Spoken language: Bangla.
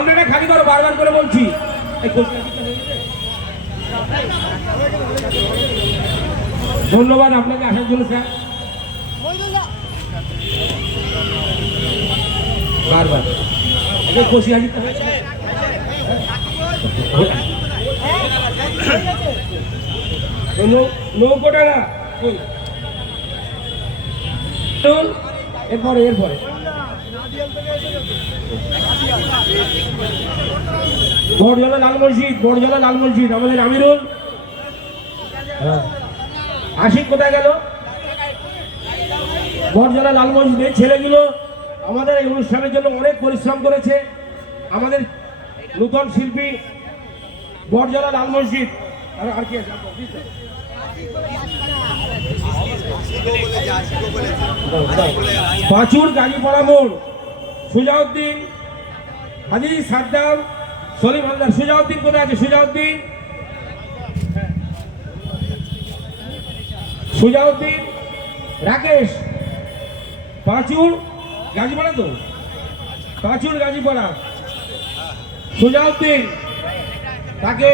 সামনেটা খালি করো, বারবার করে বলছি। ধন্যবাদ আপনাকে আসার জন্য স্যার। বারবার খুশি আছি। নৌকোটা না এরপরে বড়জলা লাল মসজিদ আমাদের আমিরুল। আশিক কোথায় গেল? বড়জলা লাল মসজিদের ছেলেগুলো আমাদের এই অনুষ্ঠানের জন্য অনেক পরিশ্রম করেছে। আমাদের নূতন শিল্পী বড়জলা লাল মসজিদ আর কি আছে পাঁচুর গাজীপাড়া মোড়, সুজাউদ্দিন, হাজি সাদ্দাম, সলিম হালদার। সুজাউদ্দিন কোথায় আছে? সুজাউদ্দিন, রাকেশ। পাঁচুর গাজীপাড়া তো, পাঁচুর গাজীপাড়া, সুজাউদ্দিন তাকে